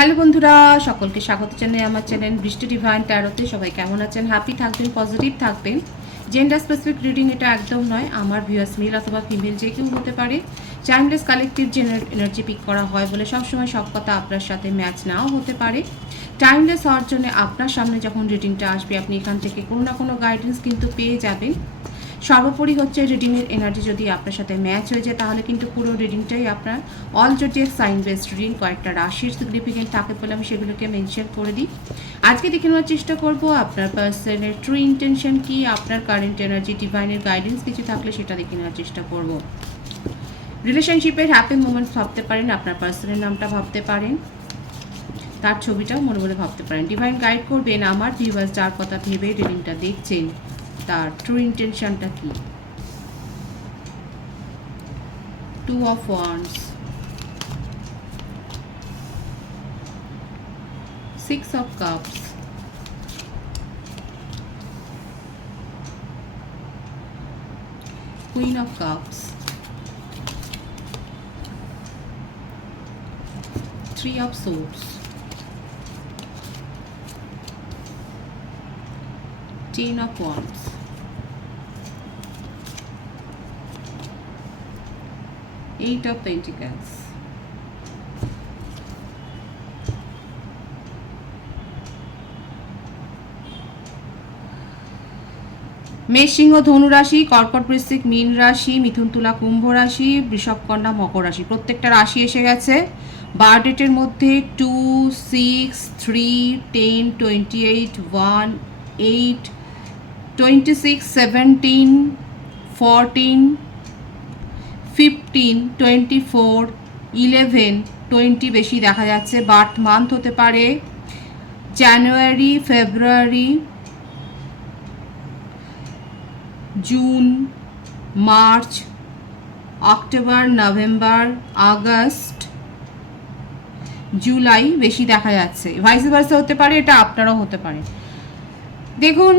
Hello বন্ধুরা, সকলকে স্বাগত জানাই আমার চ্যানেল বৃষ্টি ডিভাইন ট্যারোতে। সবাই কেমন আছেন? হ্যাপি থাকবেন, পজিটিভ থাকবেন। জেন্ডার স্পেসিফিক রিডিং এটা একদম নয়। আমার ভিউয়ার্স মেল অথবা ফিমেল যে কেউ হতে পারে। টাইমলেস কালেকটিভ এনার্জি পিক করা হয় বলে সবসময় সব কথা আপনার সাথে ম্যাচ নাও হতে পারে। টাইমলেস হওয়ার জন্য আপনার সামনে যখন রিডিংটা আসবে আপনি এখান থেকে কোনো না কোনো গাইডেন্স কিন্তু পেয়ে যাবেন। সর্বোপরি হচ্ছে রিডিংয়ের এনার্জি যদি আপনার সাথে ম্যাচ হয়ে যায় তাহলে কিন্তু পুরো রিডিংটাই আপনার all zodiac sign based reading. কয়েকটা রাশির সিগনিফিকেন্ট থাকে বলে আমি সেগুলোকে মেনশন করে দিই। আজকে দেখে নেওয়ার চেষ্টা করব আপনার পার্সনের ট্রু ইন্টেনশন কি, আপনার কারেন্ট এনার্জি, ডিভাইনের গাইডেন্স কিছু থাকলে সেটা দেখে নেওয়ার চেষ্টা করব। রিলেশনশিপের হ্যাপি মোমেন্টস ভাবতে পারেন, আপনার পার্সনের নামটা ভাবতে পারেন, তার ছবিটাও মনে মনে ভাবতে পারেন। ডিভাইন গাইড করবেন আমার ভিউয়ার্স যার কথা ভেবে রিডিংটা দেখছেন তার ট্রু ইন্টেনশনটা কি। 2 of Wands, 6 of Cups, Queen of Cups, 3 of Swords, 10 of Wands, Eight of Pentacles, মেষ, সিংহ, ধনু রাশি, কর্কট, বৃশ্চিক, মীন রাশি, মিথুন, তুলা, কুম্ভ রাশি, বৃষভ, কন্যা, মকর রাশি। প্রত্যেকটা রাশি এসে গেছে। বার ডেটের মধ্যে 2, 6, 3, 10, 28, 1, 8, 26, 17, 14, 15, 24, 11, 20 বেশি দেখা যাচ্ছে। বার্থ মান্থ হতে পারে January, February, June, March, October, November, August, July বেশি দেখা যাচ্ছে। ভাইস ভার্সা হতে পারে, এটা আপনারাও হতে পারে। দেখুন,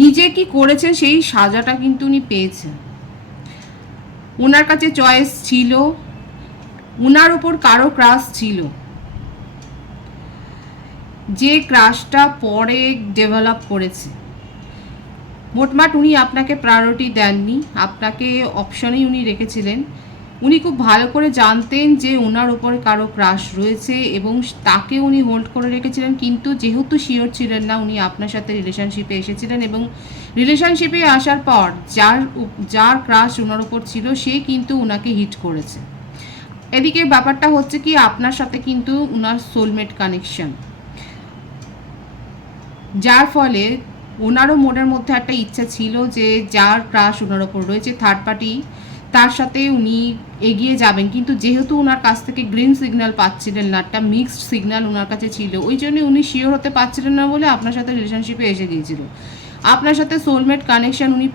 নিজে কি করেছেন সেই সাজাটা কিন্তু উনি পেয়েছেন। ওনার কাছে চয়েস ছিল, ওনার ওপর কারো ক্রাশ ছিল, যে ক্রাশটা পরে ডেভেলপ করেছে। মোটমাট উনি আপনাকে প্রায়োরিটি দেননি, আপনাকে অপশনেই উনি রেখেছিলেন। উনি খুব ভালো করে জানতেন যে ওনার ওপরে কারো ক্রাশ রয়েছে এবং তাকে উনি হোল্ড করে রেখেছিলেন, কিন্তু যেহেতু শিওর ছিলেন না উনি আপনার সাথে রিলেশনশিপে এসেছিলেন এবং রিলেশনশিপে আসার পর যার ক্রাশ ওনার ওপর ছিল সে কিন্তু ওনাকে হিট করেছে। এদিকে ব্যাপারটা হচ্ছে কি, আপনার সাথে কিন্তু ওনার সোলমেট কানেকশন, যার ফলে ওনারও মনের মধ্যে একটা ইচ্ছা ছিল যে যার ক্রাশ ওনার ওপর রয়েছে থার্ড পার্টি, তার সাথে উনি এগিয়ে যাবেন। কিন্তু যেহেতু ওনার কাছ থেকে গ্রিন সিগন্যাল পাচ্ছিলেন না, একটা মিক্সড সিগন্যাল ওনার কাছে ছিল, ওই জন্য উনি শিওর হতে পারছিলেন না বলে আপনার সাথে রিলেশনশিপে এসে গিয়েছিল। আপনার সাথে সোলমেট কানেকশন উনি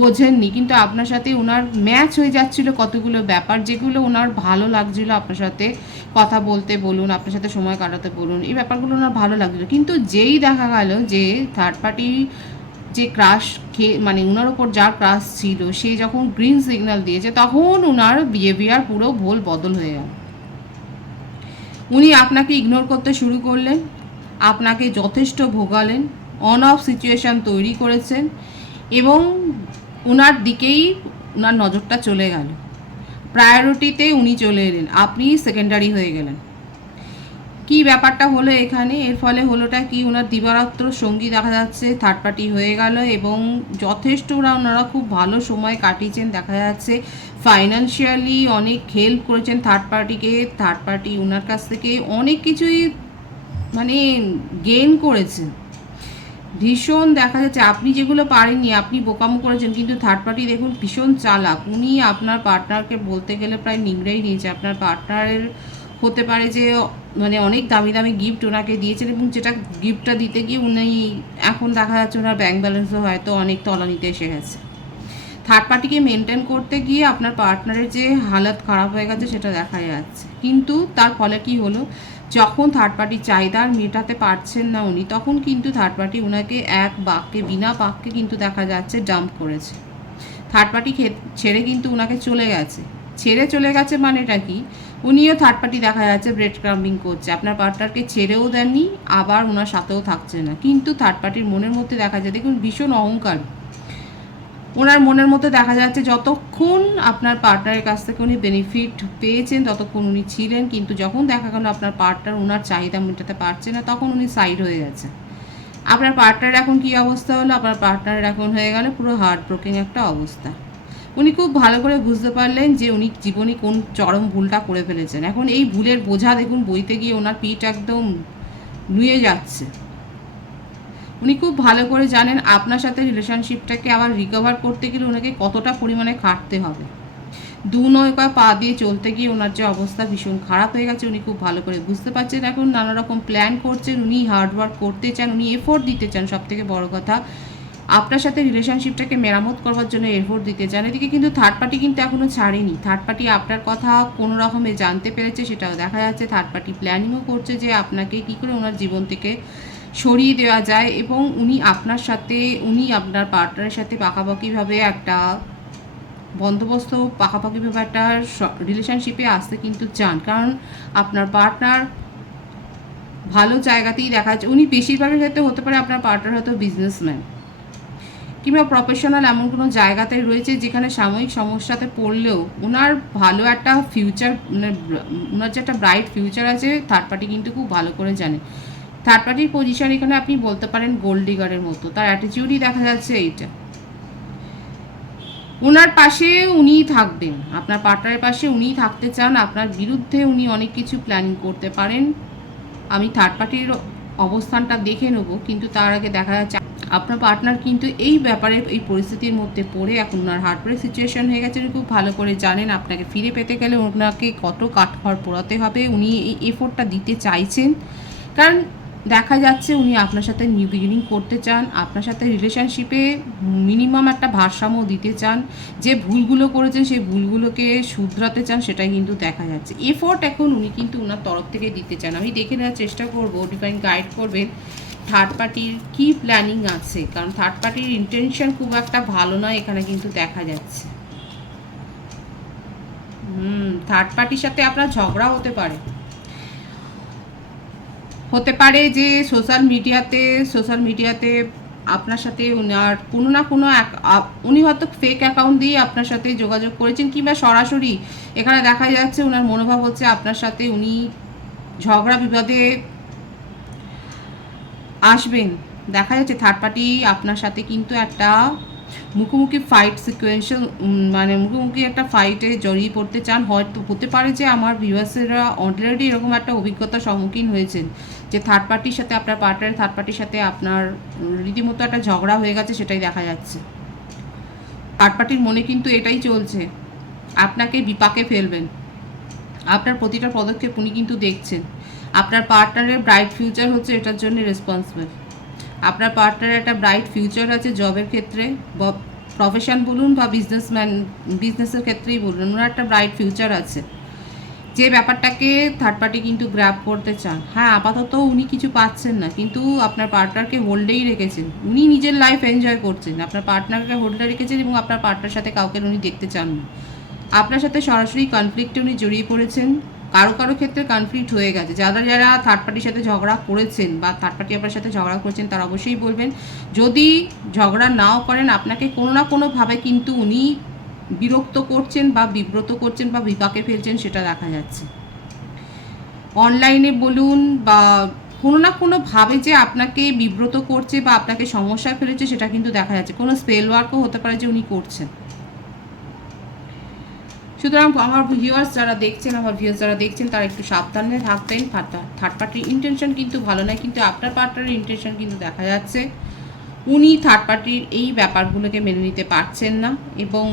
বোঝেননি, কিন্তু আপনার সাথে ওনার ম্যাচ হয়ে যাচ্ছিল কতগুলো ব্যাপার, যেগুলো ওনার ভালো লাগছিল। আপনার সাথে কথা বলতে বলুন, আপনার সাথে সময় কাটাতে বলুন, এই ব্যাপারগুলো ওনার ভালো লাগছিল। কিন্তু যেই দেখা গেল যে থার্ড পার্টি যে ক্রাশ মানে ওনার ওপর যার ক্রাশ ছিল সে যখন গ্রিন সিগন্যাল দিয়েছে তখন ওনার বিহেভিয়ার পুরো ভুল বদল হয়ে গেল। উনি আপনাকে ইগনোর করতে শুরু করলেন, আপনাকে যথেষ্ট ভোগালেন, অন অফ সিচুয়েশান তৈরি করেছেন এবং ওনার দিকেই ওনার নজরটা চলে গেল। প্রায়োরিটিতে উনি চলে এলেন, আপনি সেকেন্ডারি হয়ে গেলেন। কি ব্যাপারটা হলো এখানে, এর ফলে হলোটা কি, ওনার দিবারাত্র সঙ্গী দেখা যাচ্ছে থার্ড পার্টি হয়ে গেল এবং যথেষ্ট ওনারা খুব ভালো সময় কাটিয়েছেন দেখা যাচ্ছে। ফাইন্যান্সিয়ালি অনেক হেল্প করেছেন থার্ড পার্টিকে, থার্ড পার্টি ওনার কাছ থেকে অনেক কিছুই মানে গেইন করেছেন। ভীষণ দেখা যাচ্ছে আপনি যেগুলো পারেননি, আপনি বোকামো করেছেন, কিন্তু থার্ড পার্টি দেখুন ভীষণ চালাক। উনি আপনার পার্টনারকে বলতে গেলে প্রায় নিংড়েই নিয়েছে। আপনার পার্টনারের হতে পারে যে মানে অনেক দামি দামি গিফট ওনাকে দিয়েছেন এবং যেটা গিফটটা দিতে গিয়ে উনি এখন দেখা যাচ্ছে ওনার ব্যাঙ্ক ব্যালেন্সও হয়তো অনেক তলানিতে এসে গেছে। থার্ড পার্টিকে মেনটেন করতে গিয়ে আপনার পার্টনারের যে হালত খারাপ হয়ে গেছে সেটা দেখা যাচ্ছে। কিন্তু তার ফলে কি হলো, যখন থার্ড পার্টির চাহিদা মেটাতে পারছেন না উনি, তখন কিন্তু থার্ড পার্টি ওনাকে এক বাক্যে বিনা বাক্যে কিন্তু দেখা যাচ্ছে ডাম্প করেছে। থার্ড পার্টি ছেড়ে কিন্তু ওনাকে চলে গেছে। ছেড়ে চলে গেছে মানেটা কি, উনিও থার্ড পার্টি দেখা যাচ্ছে ব্রেড ক্রাম্বিং করছে, আপনার পার্টনারকে ছেড়েও দেননি, আবার ওনার সাথেও থাকছে না, কিন্তু থার্ড পার্টির মনের মধ্যে দেখা যায় দেখুন ভীষণ অহংকার। ওনার মনের মধ্যে দেখা যাচ্ছে যতক্ষণ আপনার পার্টনারের কাছ থেকে উনি বেনিফিট পেয়েছেন ততক্ষণ উনি ছিলেন, কিন্তু যখন দেখা গেল আপনার পার্টনার ওনার চাহিদা মেটাতে পারছে না তখন উনি সাইড হয়ে গেছে। আপনার পার্টনারের এখন কী অবস্থা হলো, আপনার পার্টনারের এখন হয়ে গেল পুরো হার্ট ব্রোকিং একটা অবস্থা। উনি খুব ভালো করে বুঝতে পারলেন যে উনি জীবনে কোন চরম ভুলটা করে ফেলেছেন। এখন এই ভুলের বোঝা দেখুন বইতে গিয়ে ওনার পিঠ একদম নুয়ে যাচ্ছে। উনি খুব ভালো করে জানেন আপনার সাথে রিলেশনশিপটাকে আবার রিকভার করতে গেলে ওনাকে কতটা পরিমাণে খাটতে হবে। দু নৌকা পা দিয়ে চলতে গিয়ে ওনার যে অবস্থা ভীষণ খারাপ হয়ে গেছে উনি খুব ভালো করে বুঝতে পারছেন। এখন নানা রকম প্ল্যান করছেন, উনি হার্ডওয়ার্ক করতে চান, উনি এফোর্ট দিতে চান। সবথেকে বড় কথা আপনার সাথে রিলেশনশিপটাকে মেরামত করবার জন্য এফোর্ট দিতে চান। এদিকে কিন্তু থার্ড পার্টি কিন্তু এখনও ছাড়েনি। থার্ড পার্টি আপনার কথা কোনো রকমে জানতে পেরেছে, সেটাও দেখা যাচ্ছে। থার্ড পার্টি প্ল্যানিংও করছে যে আপনাকে কী করে ওনার জীবন থেকে সরিয়ে দেওয়া যায়, এবং উনি আপনার পার্টনারের সাথে পাকাপাকিভাবে একটা বন্দোবস্ত, পাকাপাকিভাবে একটা রিলেশনশিপে আসতে কিন্তু চান। কারণ আপনার পার্টনার ভালো জায়গাতেই দেখা যাচ্ছে। উনি বেশিরভাগের ক্ষেত্রে হতে পারে আপনার পার্টনার হয়তো বিজনেসম্যান কিংবা প্রফেশনাল এমন কোনো জায়গাতে রয়েছে যেখানে সাময়িক সমস্যাতে পড়লেও ওনার ভালো একটা ফিউচার, মানে ওনার যে একটা ব্রাইট ফিউচার আছে থার্ড পার্টি কিন্তু খুব ভালো করে জানে। থার্ড পার্টির পজিশন এখানে আপনি বলতে পারেন গোল্ড ডিগারের মতো, তার অ্যাটিটিউডই দেখা যাচ্ছে এইটা। ওনার পাশে উনিই থাকবেন, আপনার পার্টনারের পাশে উনিই থাকতে চান। আপনার বিরুদ্ধে উনি অনেক কিছু প্ল্যানিং করতে পারেন। আমি থার্ড পার্টির অবস্থানটা দেখে নেব, কিন্তু তার আগে দেখা যাচ্ছে আপনার পার্টনার কিন্তু এই ব্যাপারে, এই পরিস্থিতির মধ্যে পড়ে এখন ওনার হার্ট ব্রেক সিচুয়েশন হয়ে গেছে। উনি খুব ভালো করে জানেন আপনাকে ফিরে পেতে গেলে ওনাকে কত কাঠখড় পোড়াতে হবে। উনি এই এফোর্টটা দিতে চাইছেন, কারণ দেখা যাচ্ছে উনি আপনার সাথে নিউ বিগিনিং করতে চান, আপনার সাথে রিলেশনশিপে মিনিমাম একটা ভারসাম্য দিতে চান। যে ভুলগুলো করেছেন সেই ভুলগুলোকে শুধরাতে চান, সেটাই কিন্তু দেখা যাচ্ছে। এফোর্ট এখন উনি কিন্তু ওনার তরফ থেকে দিতে চান। আমি দেখে নেওয়ার চেষ্টা করবো, ডিফাইন গাইড করবেন থার্ড পার্টির কী প্ল্যানিং আছে, কারণ থার্ড পার্টির ইন্টেনশন খুব একটা ভালো নয় এখানে কিন্তু দেখা যাচ্ছে। থার্ড পার্টির সাথে আপনার ঝগড়া হতে পারে যে সোশ্যাল মিডিয়াতে আপনার সাথে ওনার কোনো না কোনো উনি হয়তো ফেক অ্যাকাউন্ট দিয়ে আপনার সাথে যোগাযোগ করেছেন, কিংবা সরাসরি এখানে দেখা যাচ্ছে ওনার মনোভাব হচ্ছে আপনার সাথে উনি ঝগড়া বিবাদে আসবেন। দেখা যাচ্ছে থার্ড পার্টি আপনার সাথে কিন্তু একটা মুখোমুখি ফাইট সিকোয়েন্সিয়াল, মানে মুখোমুখি একটা ফাইটে জড়িয়ে পড়তে চান। হয়তো হতে পারে যে আমার ভিউয়ার্সেরা অলরেডি এরকম একটা অভিজ্ঞতার সম্মুখীন হয়েছেন যে থার্ড পার্টির সাথে আপনার পার্টনার, থার্ড পার্টির সাথে আপনার রীতিমতো একটা ঝগড়া হয়ে গেছে, সেটাই দেখা যাচ্ছে। থার্ড পার্টির মনে কিন্তু এটাই চলছে, আপনাকে বিপাকে ফেলবেন। আপনার প্রতিটা পদক্ষেপ উনি কিন্তু দেখছেন। আপনার পার্টনারের ব্রাইট ফিউচার হচ্ছে এটার জন্য রেসপন্সিবল। আপনার পার্টনারের একটা ব্রাইট ফিউচার আছে জবের ক্ষেত্রে, প্রফেশন বলুন বা বিজনেসের ক্ষেত্রেই বলুন, ওনার একটা ব্রাইট ফিউচার আছে। যে ব্যাপারটাকে থার্ড পার্টি কিন্তু গ্র্যাব করতে চান। হ্যাঁ, আপাতত উনি কিছু পাচ্ছেন না, কিন্তু আপনার পার্টনারকে হোল্ডেই রেখেছেন। উনি নিজের লাইফ এনজয় করছেন, আপনার পার্টনারকে হোল্ডে রেখেছেন, এবং আপনার পার্টনার সাথে কাউকে উনি দেখতে চান না। আপনার সাথে সরাসরি কনফ্লিক্টে উনি জড়িয়ে পড়েছেন। কারো ক্ষেত্রে কনফ্লিক্ট হয়ে গেছে। যারা থার্ড পার্টির সাথে ঝগড়া করেছেন বা থার্ড পার্টি আপনার সাথে ঝগড়া করেছেন তারা অবশ্যই বলবেন। যদি ঝগড়া নাও করেন, আপনাকে কোনো না কোনোভাবে কিন্তু উনি বিরক্ত করছেন বা বিব্রত করছেন বা বিপাকে ফেলছেন, সেটা দেখা যাচ্ছে। অনলাইনে বলুন বা কোনো না কোনোভাবে যে আপনাকে বিব্রত করছে বা আপনাকে সমস্যায় ফেলেছে, সেটা কিন্তু দেখা যাচ্ছে। কোনো স্পেল ওয়ার্কও হতে পারে যে উনি করছেন। সুতরাং আমার ভিউয়ার্স যারা দেখছেন তারা একটু সাবধানে থাকবেন। থার্ড পার্টির ইন্টেনশন কিন্তু ভালো নয়, কিন্তু আপনার পার্টনারের ইন্টেনশন কিন্তু দেখা যাচ্ছে উনি থার্ড পার্টির এই ব্যাপারগুলোকে মেনে নিতে পারছেন না, এবং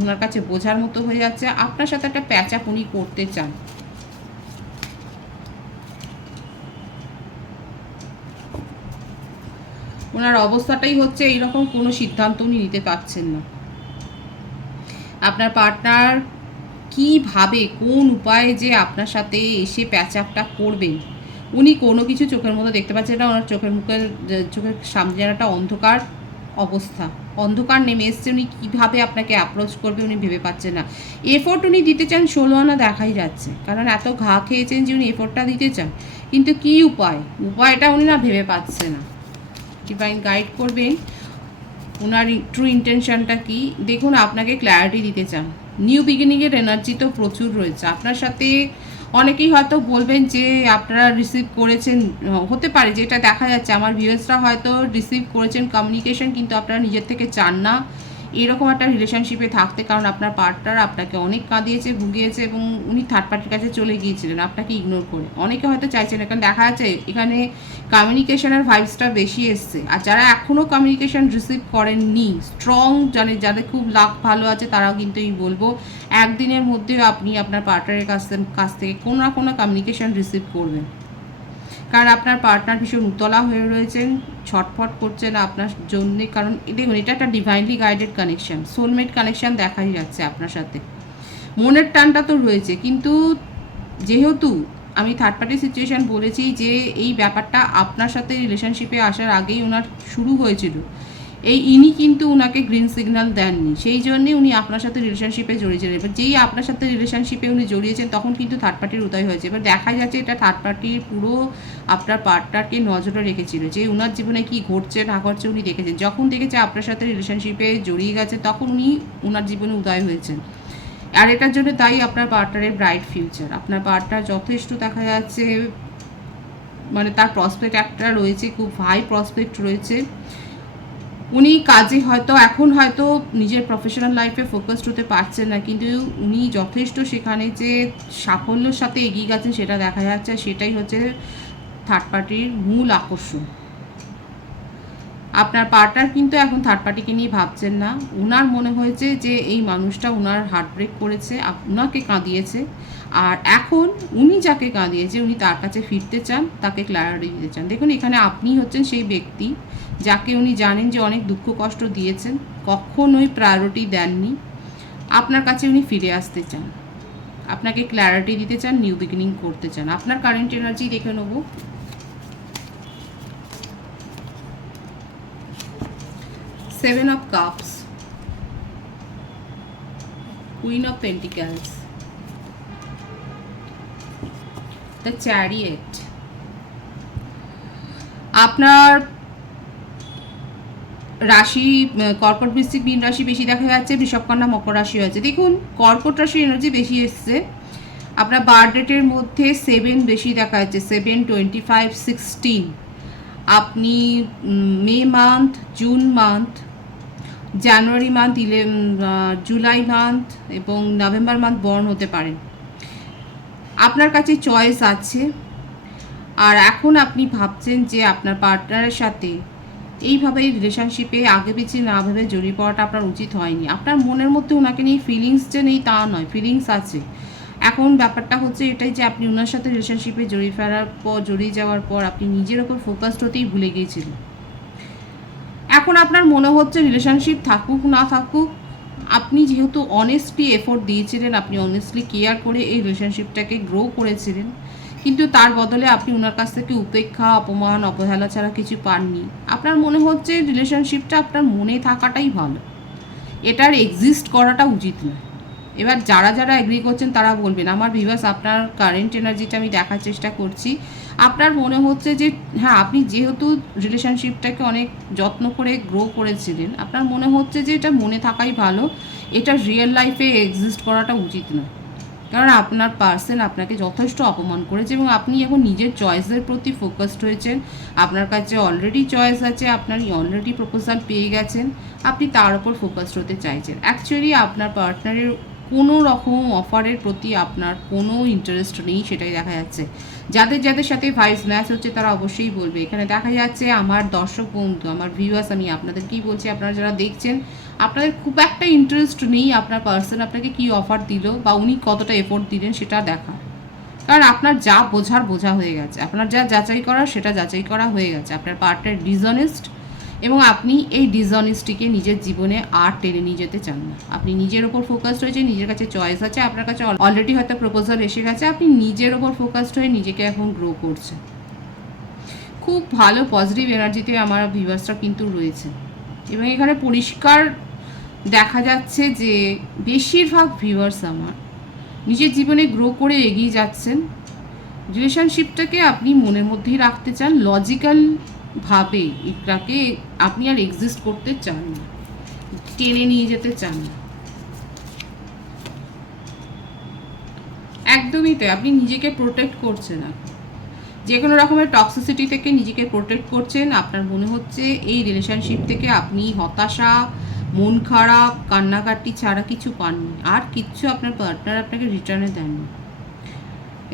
ওনার কাছে বোঝার মতো হয়ে যাচ্ছে। আপনার সাথে একটা প্যাচ আপ উনি করতে চান। ওনার অবস্থাটাই হচ্ছে এইরকম, কোনো সিদ্ধান্ত উনি নিতে পারছেন না। আপনার পার্টনার কীভাবে কোন উপায়ে যে আপনার সাথে এসে প্যাচ আপটা করবেন, উনি কোনো কিছু চোখের মধ্যে দেখতে পাচ্ছেন না। ওনার চোখের সামনে যেন একটা অন্ধকার অবস্থা। অন্ধকার নেমে এসছে, উনি কীভাবে আপনাকে অ্যাপ্রোচ করবে উনি ভেবে পাচ্ছেন না। এফোর্ট উনি দিতে চান, 16 আনা দেখাই যাচ্ছে, কারণ এত ঘা খেয়েছেন যে উনি এফোর্টটা দিতে চান, কিন্তু কী উপায়টা উনি না ভেবে পাচ্ছে না। ডিভাইন গাইড করবেন ওনার ট্রু ইন্টেনশনটা কি। দেখুন, আপনাকে ক্ল্যারিটি দিতে চান। নিউ বিগিনিংয়ের এনার্জি তো প্রচুর রয়েছে আপনার সাথে। অনেকেই হয়তো বলবেন যে আপনারা রিসিভ করেছেন, হতে পারে যেটা দেখা যাচ্ছে আমার ভিউয়ার্সরা হয়তো রিসিভ করেছেন কমিউনিকেশন, কিন্তু আপনারা নিজের থেকে চান না এরকম একটা রিলেশনশিপে থাকতে, কারণ আপনার পার্টনার আপনাকে অনেক কাঁদিয়েছে, ভুগিয়েছে এবং উনি থার্ড পার্টির কাছে চলে গিয়েছিলেন আপনাকে ইগনোর করে। অনেকে হয়তো চাইছেন, এখানে দেখা যাচ্ছে এখানে কমিউনিকেশনের ভাইবসটা বেশি এসছে। আর যারা এখনও কমিউনিকেশন রিসিভ করেননি, স্ট্রং যাদের খুব লাক ভালো আছে, তারাও কিন্তু এই বলবো একদিনের মধ্যে আপনি আপনার পার্টনারের কাছ থেকে কোনো না কোনো কমিউনিকেশন রিসিভ করবেন, কারণ আপনার পার্টনার ভীষণ উতলা হয়ে রয়েছেন, ছটফট করছেন আপনার জন্যে। কারণ দেখুন, এটা একটা divinely guided connection, soulmate connection দেখাই যাচ্ছে আপনার সাথে। মনের টানটা তো রয়েছে, কিন্তু যেহেতু আমি থার্ড পার্টি সিচুয়েশান বলেছি যে এই ব্যাপারটা আপনার সাথে রিলেশনশিপে আসার আগেই ওনার শুরু হয়েছিল, ইনি কিন্তু ওনাকে গ্রিন সিগন্যাল দেননি, সেই জন্যে উনি আপনার সাথে রিলেশনশিপে জড়িয়েছিলেন। এবার যেই আপনার সাথে রিলেশনশিপে উনি জড়িয়েছেন তখন কিন্তু থার্ড পার্টির উদয় হয়েছে। এবার দেখা যাচ্ছে এটা থার্ড পার্টির পুরো আপনার পার্টনারকে নজরে রেখেছিল, যে ওনার জীবনে কি ঘটছে না ঘটছে উনি দেখেছেন। যখন দেখেছে আপনার সাথে রিলেশনশিপে জড়িয়ে গেছে, তখন উনি ওনার জীবনে উদয় হয়েছেন। আর এটার জন্য তাই আপনার পার্টনারের ব্রাইট ফিউচার। আপনার পার্টনার যথেষ্ট দেখা যাচ্ছে, মানে তার প্রসপেক্ট একটা রয়েছে, খুব হাই প্রসপেক্ট রয়েছে। উনি কাজে এখন হয়তো নিজের প্রফেশনাল লাইফে ফোকাসড হতে পারছেন না, কিন্তু উনি যথেষ্ট সেখানে যে সাফল্যের সাথে এগিয়ে গেছেন সেটা দেখা যাচ্ছে। সেটাই হচ্ছে থার্ড পার্টির মূল আকর্ষণ। আপনার পার্টনার কিন্তু এখন থার্ড পার্টিকে নিয়ে ভাবছেন না। ওনার মনে হয়েছে যে এই মানুষটা ওনার হার্ট ব্রেক করেছে, ওনাকে কাঁদিয়েছে, আর এখন উনি যাকে কাঁদিয়েছে উনি তার কাছে ফিরতে চান, তাকে ক্ল্যারিটি দিতে চান। দেখুন, এখানে আপনি হচ্ছেন সেই ব্যক্তি যাকে উনি জানেন যে অনেক দুঃখ কষ্ট দিয়েছেন, কখনোই প্রায়োরিটি দেননি। আপনার কাছে উনি ফিরে আসতে চান, আপনাকে ক্ল্যারিটি দিতে চান, নিউ বিগিনিং করতে চান। আপনার কারেন্ট এনার্জি দেখে নেবো। Seven of Cups, Queen of Pentacles, the Chariot. আপনার রাশি কর্কট, বৃশ্চিক, মীন রাশি বেশি দেখা যাচ্ছে, বৃষভ, কন্যা, মকর রাশি হয়েছে। দেখুন, কর্কট রাশির এনার্জি বেশি এসছে। আপনার বার্থ ডেটের মধ্যে 7 বেশি দেখা যাচ্ছে, 7, 25, 16। আপনি মে মান্থ, জুন মান্থ, জানুয়ারি মান্থ, জুলাই মান্থ এবং নভেম্বর মান্থ বর্ন হতে পারেন। আপনার কাছে চয়েস আছে। আর এখন আপনি ভাবছেন যে আপনার পার্টনারের সাথে এইভাবে রিলেশনশিপে আগে পিছিয়ে না ভেবে জড়িয়ে পড়াটা আপনার উচিত হয়নি। আপনার মনের মধ্যে ওনাকে নিয়ে ফিলিংস যে নেই তা নয়, ফিলিংস আছে। এখন ব্যাপারটা হচ্ছে এটাই যে আপনি ওনার সাথে রিলেশনশিপে জড়িয়ে যাওয়ার পর আপনি নিজের ওপর ফোকাসড হতেই ভুলে গিয়েছিলেন। এখন আপনার মনে হচ্ছে রিলেশনশিপ থাকুক না থাকুক, আপনি যেহেতু অনেস্টলি এফোর্ট দিয়েছিলেন, আপনি অনেস্টলি কেয়ার করে এই রিলেশনশিপটাকে গ্রো করেছিলেন, কিন্তু তার বদলে আপনি ওনার কাছ থেকে উপেক্ষা, অপমান, অবহেলা ছাড়া কিছু পাননি। আপনার মনে হচ্ছে রিলেশনশিপটা আপনার মনে থাকাটাই ভালো, এটার এক্সিস্ট করাটা উচিত নয়। এবার যারা যারা এগ্রি করছেন তারা বলবেন। আমার ভিউয়ার্স, আপনার কারেন্ট এনার্জিটা আমি দেখার চেষ্টা করছি। আপনার মনে হচ্ছে যে হ্যাঁ, আপনি যেহেতু রিলেশনশিপটাকে অনেক যত্ন করে গ্রো করেছিলেন, আপনার মনে হচ্ছে যে এটা মনে থাকাই ভালো, এটা রিয়েল লাইফে এক্সিস্ট করাটা উচিত নয়। কারণ আপনার পার্সন আপনাকে যথেষ্ট অপমান করেছে এবং আপনি এখন নিজের চয়েসের প্রতি ফোকাসড হয়েছেন। আপনার কাছে অলরেডি চয়েস আছে, আপনার অলরেডি প্রপোজাল পেয়ে গেছেন, আপনি তার উপর ফোকাসড হতে চাইছেন। অ্যাকচুয়ালি আপনার পার্টনারের কোনো রকম অফারের প্রতি আপনার কোনো ইন্টারেস্ট নেই, সেটাই দেখা যাচ্ছে। যাদের যাদের সাথে ভাইস ম্যাচ হচ্ছে তারা অবশ্যই বলবে। এখানে দেখা যাচ্ছে আমার দর্শক বন্ধু, আমার ভিউয়ার্স, আমি আপনাদেরকেই বলছি, আপনারা যারা দেখছেন আপনাদের খুব একটা ইন্টারেস্ট নেই আপনার পার্সন আপনাকে কি অফার দিল বা উনি কতটা এফোর্ট দিলেন সেটা দেখা। কারণ আপনার যা বোঝা হয়ে গেছে, আপনার যা যাচাই করার সেটা যাচাই করা হয়ে গেছে। আপনার পার্টনার ডিসঅনেস্ট এবং আপনি এই ডিসঅনেস্টিকে নিজের জীবনে আর টেনে নিয়ে যেতে চান না। আপনি নিজের ওপর ফোকাসড হয়েছে, নিজের কাছে চয়েস আছে, আপনার কাছে অলরেডি হয়তো প্রপোজাল এসে গেছে, আপনি নিজের ওপর ফোকাসড হয়ে নিজেকে এখন গ্রো করছেন। খুব ভালো পজিটিভ এনার্জিতে আমার ভিউয়ার্সরা কিন্তু রয়েছে। এবং এখানে পরিষ্কার দেখা যাচ্ছে যে বেশিরভাগ ভিউয়ার্স আমার নিজের জীবনে গ্রো করে এগিয়ে যাচ্ছেন। রিলেশনশিপটাকে আপনি মনের মধ্যেই রাখতে চান, লজিক্যালভাবে এটাকে আপনি আর এক্সিস্ট করতে চান না, টেনে নিয়ে যেতে চান না, একদমই তাই। আপনি নিজেকে প্রোটেক্ট করছেন না, যে কোনো রকমের টক্সিসিটি থেকে নিজেকে প্রোটেক্ট করছেন। আপনার মনে হচ্ছে এই রিলেশনশিপ থেকে আপনি হতাশা, মন খারাপ, কান্নাকাটি ছাড়া কিছু পাননি, আর কিচ্ছু আপনার পার্টনার আপনাকে রিটার্নে দেননি।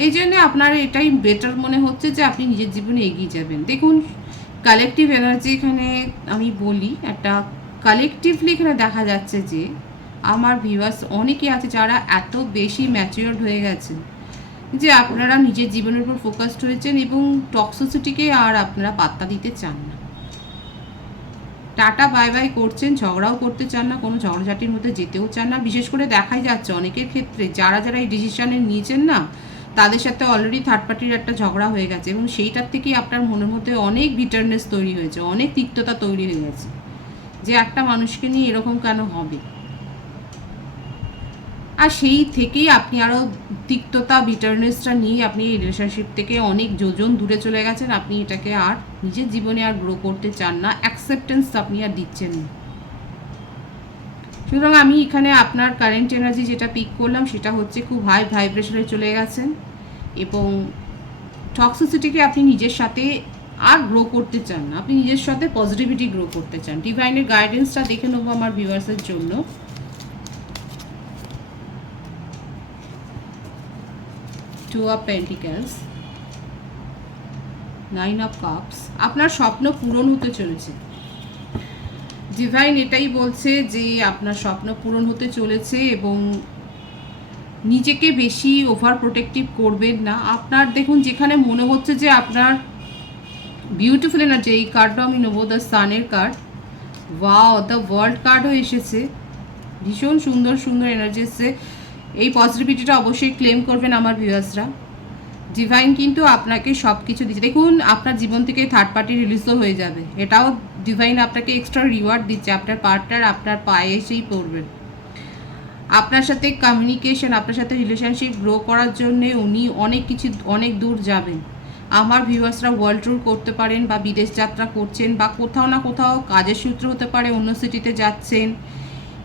এই জন্যে আপনার এটাই বেটার মনে হচ্ছে যে আপনি নিজের জীবনে এগিয়ে যাবেন। দেখুন, কালেকটিভ এনার্জি এখানে আমি বলি, একটা কালেকটিভলি এখানে দেখা যাচ্ছে যে আমার ভিউয়ার্স অনেকে আছে যারা এত বেশি ম্যাচিওরড হয়ে গেছে যে আপনারা নিজের জীবনের উপর ফোকাসড হয়েছেন এবং টক্সিসিটিকে আর আপনারা পাত্তা দিতে চান না, টাটা বাই বাই করছেন, ঝগড়াও করতে চান না, কোনো ঝগড়াঝাটির মধ্যে যেতেও চান না। বিশেষ করে দেখাই যাচ্ছে অনেকের ক্ষেত্রে যারা যারা এই ডিসিশনে নিয়েছেন না, তাদের সাথে অলরেডি থার্ড পার্টির একটা ঝগড়া হয়ে গেছে এবং সেইটার থেকেই আপনার মনের মধ্যে অনেক বিটারনেস তৈরি হয়েছে, অনেক তিক্ততা তৈরি হয়ে গেছে যে একটা মানুষকে নিয়ে এরকম কেন হবে। আর সেই থেকেই আপনি আরও তিক্ততা, বিটারনেসটা নিয়ে আপনি এই রিলেশনশিপ থেকে অনেক যোজন দূরে চলে গেছেন। আপনি এটাকে আর নিজের জীবনে আর গ্রো করতে চান না, অ্যাকসেপ্টেন্স আপনি আর দিচ্ছেন না। সুতরাং আমি এখানে আপনার কারেন্ট এনার্জি যেটা পিক করলাম সেটা হচ্ছে খুব হাই ভাইব্রেশনে চলে গেছেন এবং টক্সিসিটিকে আপনি নিজের সাথে আর গ্রো করতে চান না, আপনি নিজের সাথে পজিটিভিটি গ্রো করতে চান। ডিভাইনের গাইডেন্সটা দেখে নেবো আমার ভিউয়ার্সের জন্য। Two of Pentacles, Nine of Cups, আপনার স্বপ্ন পূরণ হতে চলেছে। ডিভাইন এটাই বলছে যে আপনার স্বপ্ন পূরণ হতে চলেছে এবং নিজেকে বেশি ওভার প্রোটেক্টিভ করবেন না। আপনার দেখুন, যেখানে মনে হচ্ছে যে আপনার বিউটিফুল এনার্জি, এই কার্ডটা আমি নেবো, দ্য সানের কার্ড। ওয়াও, দ্য ওয়ার্ল্ড কার্ডও এসেছে, ভীষণ সুন্দর সুন্দর এনার্জি এসছে। এই পজিটিভিটিটা অবশ্যই ক্লেম করবেন আমার ভিউয়ার্সরা। ডিভাইন কিন্তু আপনাকে সব কিছু দিচ্ছে। দেখুন, আপনার জীবন থেকে থার্ড পার্টি রিলিজও হয়ে যাবে, এটাও ডিভাইন আপনাকে এক্সট্রা রিওয়ার্ড দিচ্ছে। আপনার পার্টনার আপনার পায়ে এসেই পড়বেন, আপনার সাথে কমিউনিকেশন, আপনার সাথে রিলেশনশিপ গ্রো করার জন্যে উনি অনেক দূর যাবেন। আমার ভিউয়ার্সরা ওয়ার্ল্ড ট্যুর করতে পারেন বা বিদেশ যাত্রা করছেন বা কোথাও না কোথাও কাজের সূত্র হতে পারে অন্য সিটিতে যাচ্ছেন,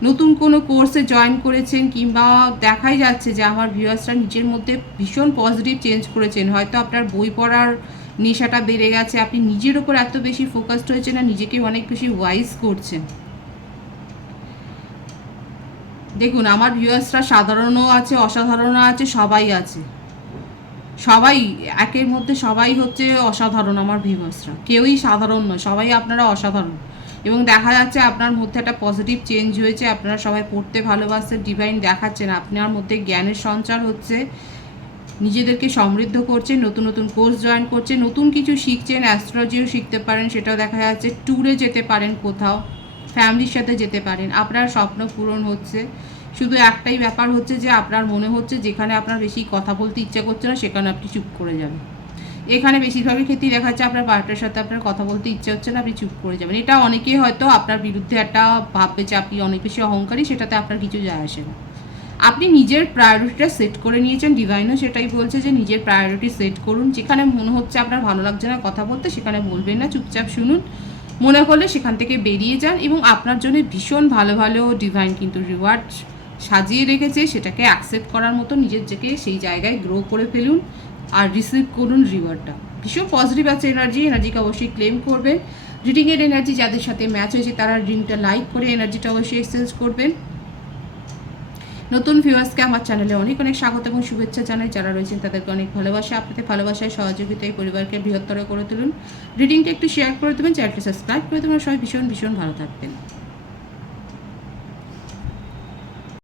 নতুন কোনো কোর্সে জয়েন করেছেন, কিংবা দেখাই যাচ্ছে যে আমার ভিউয়ার্সরা নিজের মধ্যে ভীষণ পজিটিভ চেঞ্জ করেছেন। হয়তো আপনার বই পড়ার নেশাটা বেড়ে গেছে, আপনি নিজের ওপর এত বেশি ফোকাসড হয়েছেন আর নিজেকে অনেক বেশি ওয়াইজ করছেন। দেখুন, আমার ভিউয়ার্সরা সাধারণও আছে, অসাধারণও আছে, সবাই আছে, সবাই একের মধ্যে সবাই হচ্ছে অসাধারণ। আমার ভিউয়ার্সরা কেউই সাধারণ নয়, সবাই আপনারা অসাধারণ এবং দেখা যাচ্ছে আপনার মধ্যে একটা পজিটিভ চেঞ্জ হয়েছে। আপনারা সবাই পড়তে ভালোবাসেন, ডিভাইন দেখাচ্ছেন আপনার মধ্যে জ্ঞানের সঞ্চার হচ্ছে, নিজেদেরকে সমৃদ্ধ করছেন, নতুন নতুন কোর্স জয়েন করছেন, নতুন কিছু শিখছেন, অ্যাস্ট্রোলজিও শিখতে পারেন, সেটাও দেখা যাচ্ছে। ট্যুরে যেতে পারেন, কোথাও ফ্যামিলির সাথে যেতে পারেন, আপনার স্বপ্ন পূরণ হচ্ছে। শুধু একটাই ব্যাপার হচ্ছে যে আপনার মনে হচ্ছে যেখানে আপনার বেশি কথা বলতে ইচ্ছা করছে না সেখানে আপনি চুপ করে যাবেন। এখানে বেশিরভাগের ক্ষেত্রেই দেখা যাচ্ছে আপনার পার্টনারের সাথে আপনার কথা বলতে ইচ্ছে হচ্ছে না, আপনি চুপ করে যাবেন। এটা অনেকেই হয়তো আপনার বিরুদ্ধে একটা ভাববে যে আপনি অনেক বেশি অহংকারী, সেটাতে আপনার কিছু যায় আসে না। আপনি নিজের প্রায়োরিটিটা সেট করে নিয়েছেন, ডিভাইনও সেটাই বলছে যে নিজের প্রায়োরিটি সেট করুন। যেখানে মনে হচ্ছে আপনার ভালো লাগছে না কথা বলতে, সেখানে বলবেন না, চুপচাপ শুনুন, মনে করলে সেখান থেকে বেরিয়ে যান এবং আপনার জন্য ভীষণ ভালো ভালো ডিভাইন কিন্তু রিওয়ার্ড সাজিয়ে রেখেছে, সেটাকে অ্যাকসেপ্ট করার মতো নিজেকে সেই জায়গায় গ্রো করে ফেলুন আর রিসিভ করুন রিওয়ার্ডটা। ভীষণ পজিটিভ আছে এনার্জিকে অবশ্যই ক্লেম করবেন। রিডিংয়ের এনার্জি যাদের সাথে ম্যাচ হয়েছে তারা রিডিংটা লাইক করে এনার্জিটা অবশ্যই এক্সচেঞ্জ করবেন। নতুন ভিউয়ার্সকে আমার চ্যানেলে অনেক অনেক স্বাগত এবং শুভেচ্ছা জানাই। যারা রয়েছেন তাদেরকে অনেক ভালোবাসা, আপনাদের ভালোবাসায় সহযোগিতায় পরিবারকে বৃহত্তর করে তুলুন। রিডিংটা একটু শেয়ার করে দেবেন, চ্যানেলটি সাবস্ক্রাইব করে দেবেন। সবাই ভীষণ ভীষণ ভালো থাকবেন।